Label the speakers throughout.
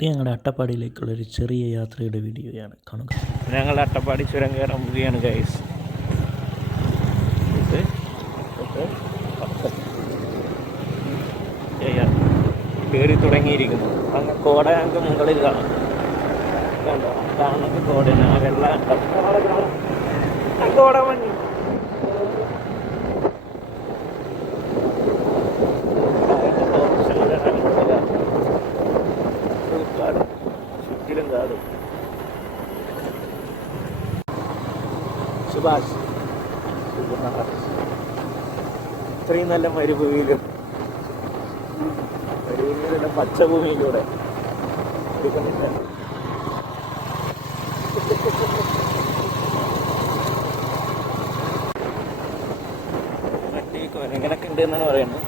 Speaker 1: ഇത് ഞങ്ങളുടെ അട്ടപ്പാടിയിലേക്കുള്ള ഒരു ചെറിയ യാത്രയുടെ വീഡിയോയാണ് കാണുക.
Speaker 2: ഞങ്ങൾ അട്ടപ്പാടി ചുരം കയറാൻ പോവുകയാണ് ഗൈസ്. കയറി തുടങ്ങിയിരിക്കുന്നു. അങ്ങ് കോട ഞങ്ങൾക്ക് മുകളിൽ കാണാം. കണ്ടോ? കോടയാണ് ആ വെള്ളം കോട മഞ്ഞ്. സുഭാഷ്. ഇത്രയും നല്ല മരുഭൂമിയിലും മരുഭൂമിയിലുള്ള പച്ചഭൂമിയിലൂടെ എടുക്കുന്നില്ല. ഉണ്ട് എന്നാണ് പറയുന്നത്.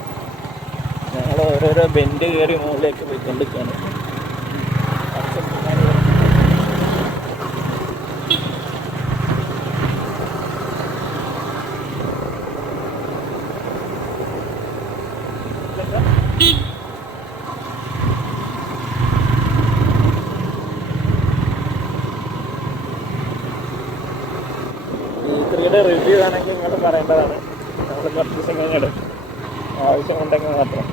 Speaker 2: ഞങ്ങൾ ഓരോരോ ബെൻഡ് കയറി മുകളിലേക്ക് പോയിക്കൊണ്ടിരിക്കുകയാണ്. ത്രീയുടെ റിവ്യൂ ആണെങ്കിൽ നിങ്ങൾ പറയേണ്ടതാണ്. നമ്മൾ കുറച്ച് സമയങ്ങൾ ആവശ്യമുണ്ടെങ്കിൽ മാത്രം.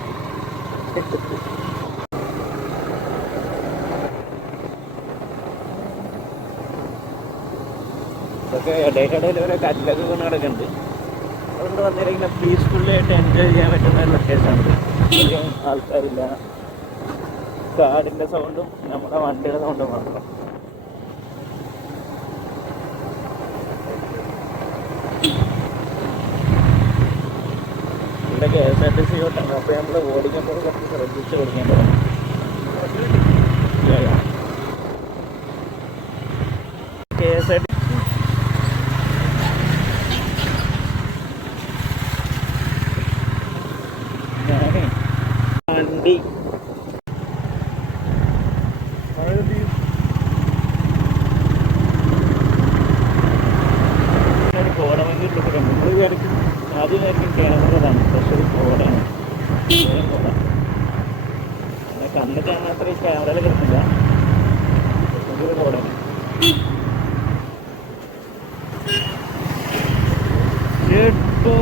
Speaker 2: ഇതൊക്കെ ഇടയിലിടയിൽ ഓരോ കല്ലൊക്കെ കൊണ്ട് കിടക്കുന്നുണ്ട് അതുകൊണ്ട് വന്നിരിക്കുന്ന പീസ്ഫുള്ളി ആയിട്ട് എൻജോയ് ചെയ്യാൻ പറ്റുന്ന ഒരു ലൊക്കേഷനാണ് അധികം ആൾക്കാരില്ല. കാടിന്റെ സൗണ്ടും നമ്മുടെ വണ്ടിയുടെ സൗണ്ടും മാത്രം. K S R T C അപ്പോൾ നമ്മൾ ഓടിക്കുമ്പോൾ കുറച്ച് ശ്രദ്ധിച്ച് ഓടിക്കേണ്ടതാണ് കെ എസ് ആർ ടി ഞാനേ വണ്ടി ഒരു കോടമഞ്ഞിട്ട് നമ്മൾ വിചാരിക്കും ആദ്യം വിചാരിക്കും ക്യാമറതാണ് പക്ഷെ ഒരു കോടാണ് വേഗം കോട പിന്നെ ഞാൻ അത്ര ക്യാമറയിൽ കിട്ടില്ല. കോടാണ് കേട്ടോ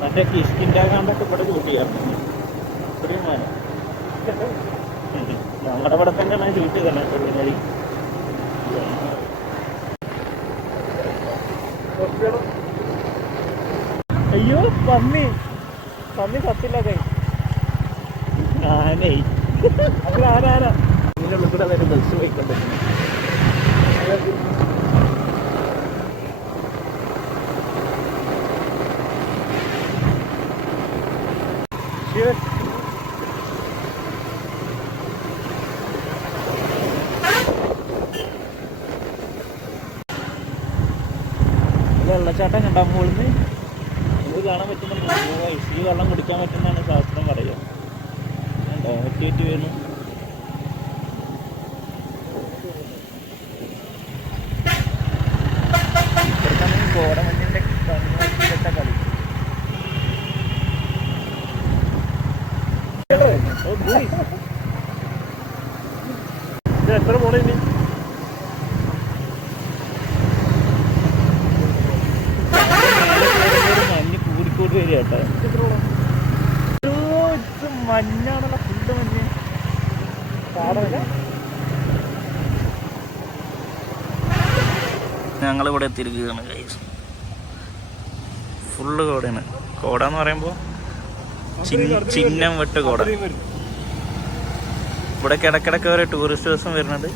Speaker 2: മറ്റേ കിഷ്കിന്റെ കണ്ടൊക്കെ ഇവിടെ ഇത്രയും വേണം നമ്മുടെ ഇവിടെ തന്നെയാണ് ചെയ്തത് തൊഴിലാളി അയ്യോ പന്നി. പന്നി സത്തില്ല കൈ ആനേ അത്. ആരാന ഇതിന്റെ ഉള്ളിൽ കൂടെ വരെ ബസ് പോയിക്കൊണ്ടിരിക്കുന്നു വെള്ളച്ചാട്ടം കണ്ടാൽ മുകളിൽ നമുക്ക് കാണാൻ പറ്റുന്നുണ്ട് ഈ വെള്ളം കുടിക്കാൻ പറ്റുന്നതാണ് ശാസ്ത്രം പറയുക ഡയറക്റ്റ് വീണു ഇപ്പുറത്താണ് കോടമഞ്ഞിന്റെ കണ്ണുവെച്ച കളി. കേട്ടോ. പാടമില്ല ഞങ്ങളിവിടെ എത്തിയിരിക്കുകയാണ് ഫുള്ള് കോടയാണ്. കോട എന്ന് പറയുമ്പോൾ ചിഹ്നം വിട്ട് കോട. ഇവിടെ കിടക്കിടക്ക് ഒരു ടൂറിസ്റ്റ് ബസ്സും വരുന്നുണ്ട്.